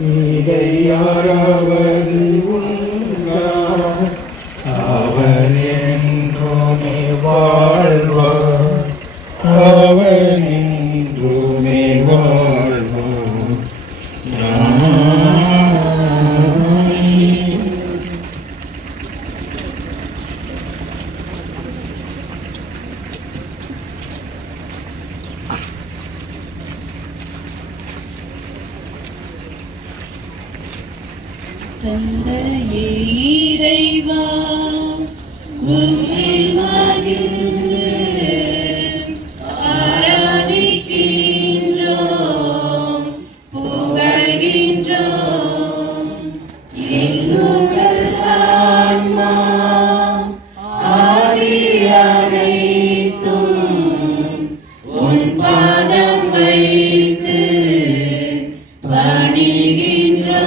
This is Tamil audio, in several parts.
இதை யாராவது உண்டார் தந்தையே இறைவா உம்மில் மகிழ்ந்து ஆராதிக்கின்றோம் புகழ்கின்றோம். என்னுடல் ஆன்மா ஆவியனைத்தும் உன் பாதம் வைத்து பணிகின்றோம்.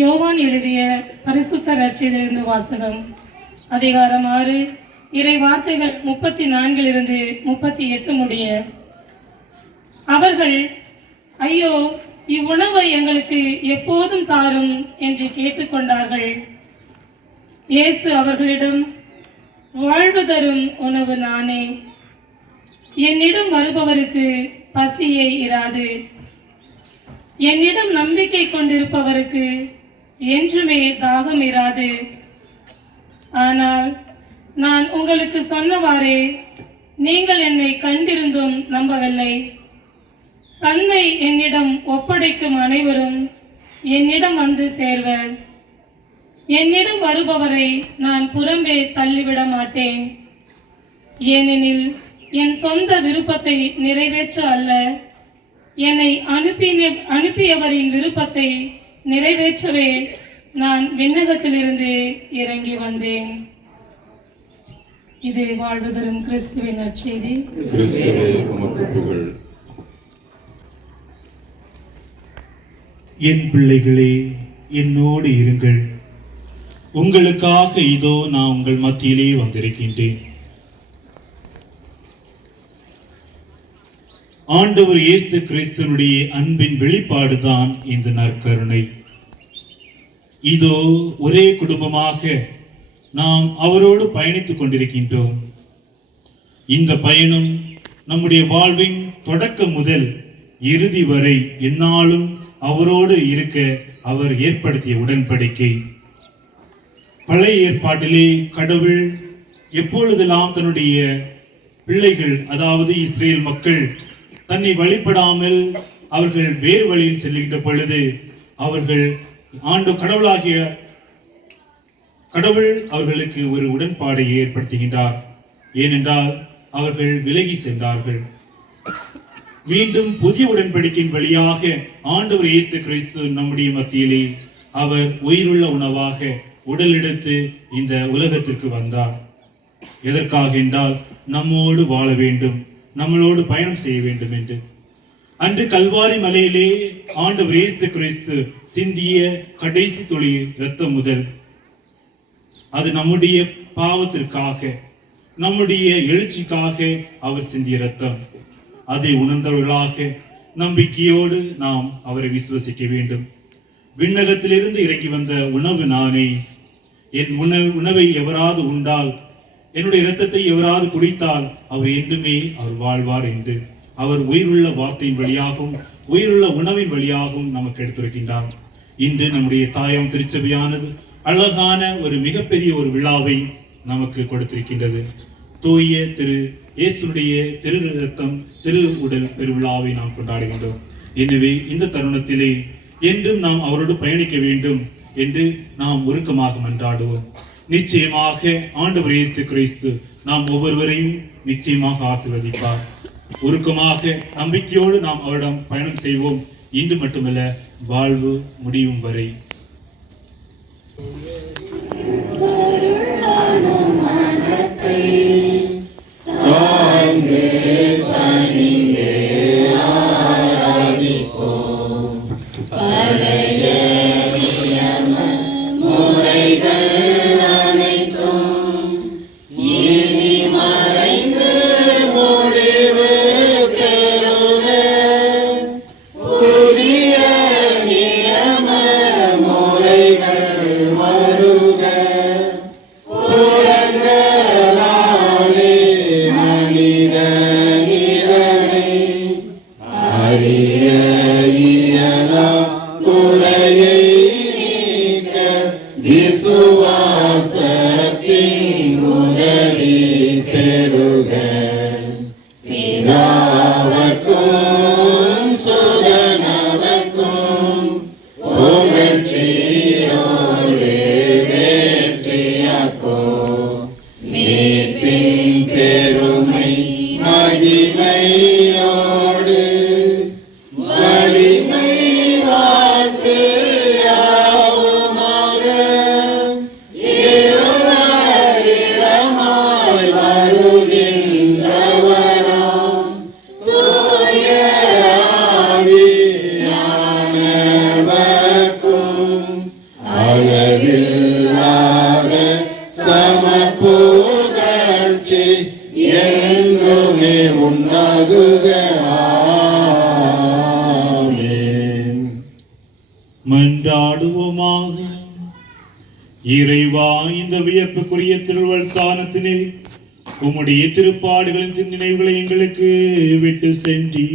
யோவான் எழுதிய பரிசுத்த நற்செய்தியிலிருந்து வாசகம் அதிகாரம் ஆறு இறை வார்த்தைகள் முப்பத்தி நான்கிலிருந்து முப்பத்தி எட்டு முடிய அவர்கள் ஐயோ இவ்வுணவை எங்களுக்கு எப்போதும் தாரும் என்று கேட்டுக்கொண்டார்கள். இயேசு அவர்களிடம் வாழ்வு தரும் உணவு நானே. என்னிடம் வருபவருக்கு பசியே இராது. என்னிடம் நம்பிக்கை கொண்டிருப்பவருக்கு என்றுமே தாகம் இராது ஆனால் நான் உங்களுக்கு சொன்னவாறே நீங்கள் என்னை கண்டிருந்தும் நம்பவில்லை. தன்னை என்னிடம் ஒப்படைக்கும் அனைவரும் என்னிடம் வந்து சேர்வர். என்னிடம் வருபவரை நான் புறம்பே தள்ளிவிட மாட்டேன். ஏனெனில் என் சொந்த விருப்பத்தை நிறைவேற்ற அல்ல. என்னை அனுப்பின அனுப்பியவரின் விருப்பத்தை நிறைவேற்றவே நான் விண்ணகத்திலிருந்து இறங்கி வந்தேன். இது வாழ்வு தரும் கிறிஸ்துவின் நற்செய்தி. புகழ். என் பிள்ளைகளே என்னோடு இருங்கள். உங்களுக்காக இதோ நான் உங்கள் மத்தியிலே வந்திருக்கின்றேன். ஆண்டவர் இயேசு கிறிஸ்தனுடைய அன்பின் வெளிப்பாடுதான் இந்த நற்கருணை. இதோ ஒரே குடும்பமாக நாம் அவரோடு பயணித்துக் கொண்டிருக்கின்றோம். இந்த பயணம் நம்முடைய வாழ்வின் தொடக்கம் முதல் இறுதி வரை எந்நாளும் அவரோடு இருக்க அவர் ஏற்படுத்திய உடன்படிக்கை. பழைய ஏற்பாட்டிலே கடவுள் எப்பொழுதெல்லாம் தன்னுடைய பிள்ளைகள் அதாவது இஸ்ரேல் மக்கள் தன்னை வழிபடாமல் அவர்கள் வேறு வழியில் செல்லுகின்ற பொழுது அவர்கள் ஆண்டு கடவுளாகிய கடவுள் அவர்களுக்கு ஒரு உடன்பாடை ஏற்படுத்துகின்றார். ஏனென்றால் அவர்கள் விலகி சென்றார்கள். மீண்டும் புதிய உடன்படிக்கையின் வழியாக ஆண்டவர் இயேசு கிறிஸ்து நம்முடைய மத்தியிலே அவர் உயிருள்ள உணவாக உடல் எடுத்து இந்த உலகத்திற்கு வந்தார். எதற்காக என்றால் நம்மோடு வாழ வேண்டும். நம்மளோடு பயணம் செய்ய வேண்டும் என்று. அன்று கல்வாரி மலையிலே ஆண்டவர் இயேசு கிறிஸ்து சிந்திய கடைசி துளி இரத்தம் முதல். அது நம்முடைய பாவத்திற்காக நம்முடைய எழுச்சிக்காக அவர் சிந்திய ரத்தம் அதை உணர்ந்தவர்களாக நம்பிக்கையோடு நாம் அவரை விசுவசிக்க வேண்டும். விண்ணகத்திலிருந்து இறங்கி வந்த உணவு நானே. என் உணவு உணவை எவராது உண்டால் என்னுடைய இரத்தத்தை எவராது குடித்தால் அவர் என்றுமே அவர் வாழ்வார் என்று அவர் உயிருள்ள வார்த்தையின் வழியாகவும் உயிருள்ள உணவின் வழியாகவும் நமக்கு எடுத்துரைக்கின்றார். இன்று நம்முடைய தாயம் திருச்சபையானது அழகான ஒரு மிகப்பெரிய ஒரு விழாவை நமக்கு கொடுத்திருக்கின்றது. தூய திரு இயேசுடைய திரு ரத்தம் திரு உடல் பெருவிழாவை நாம் கொண்டாடுகின்றோம். எனவே இந்த தருணத்திலே என்றும் நாம் அவரோடு பயணிக்க வேண்டும் என்று நாம் உருக்கமாக மன்றாடுவோம். நிச்சயமாக ஆண்டவர் இயேசு கிறிஸ்து நாம் ஒவ்வொருவரையும் நிச்சயமாக ஆசீர்வதிப்பார். உருக்கமாக நம்பிக்கையோடு நாம் அவரிடம் பயணம் செய்வோம். இன்று மட்டுமல்ல வாழ்வு முடியும் வரை. அளவில்லாத மன்றாடுவோமாக. இறைவா இந்த வியப்புக்குரிய திருவள் சாணத்தினே உம்முடைய திருப்பாடுகளின் நினைவுகளை எங்களுக்கு விட்டு சென்றி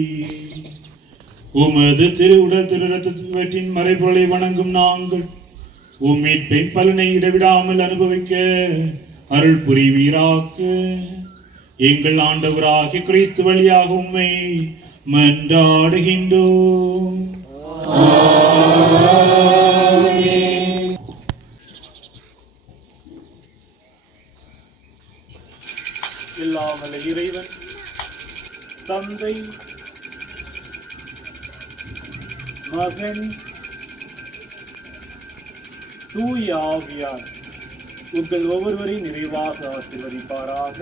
உமது திருவுடல் திரு ரத்தத்தின் மறைபொருளை வணங்கும் நாங்கள் உம்மின் பலனை இடைவிடாமல் அனுபவிக்க அருள் புரிவீராக்க எங்கள் ஆண்டவராகிய கிறிஸ்து வழியாக உண்மை மன்றாடுகின்றோம். எல்லாம் இறைவன் தந்தை மகன் தூய ஆவியார். உங்கள் ஒவ்வொருவரையும் நிறைவாக ஆசீர்வதிப்பாராக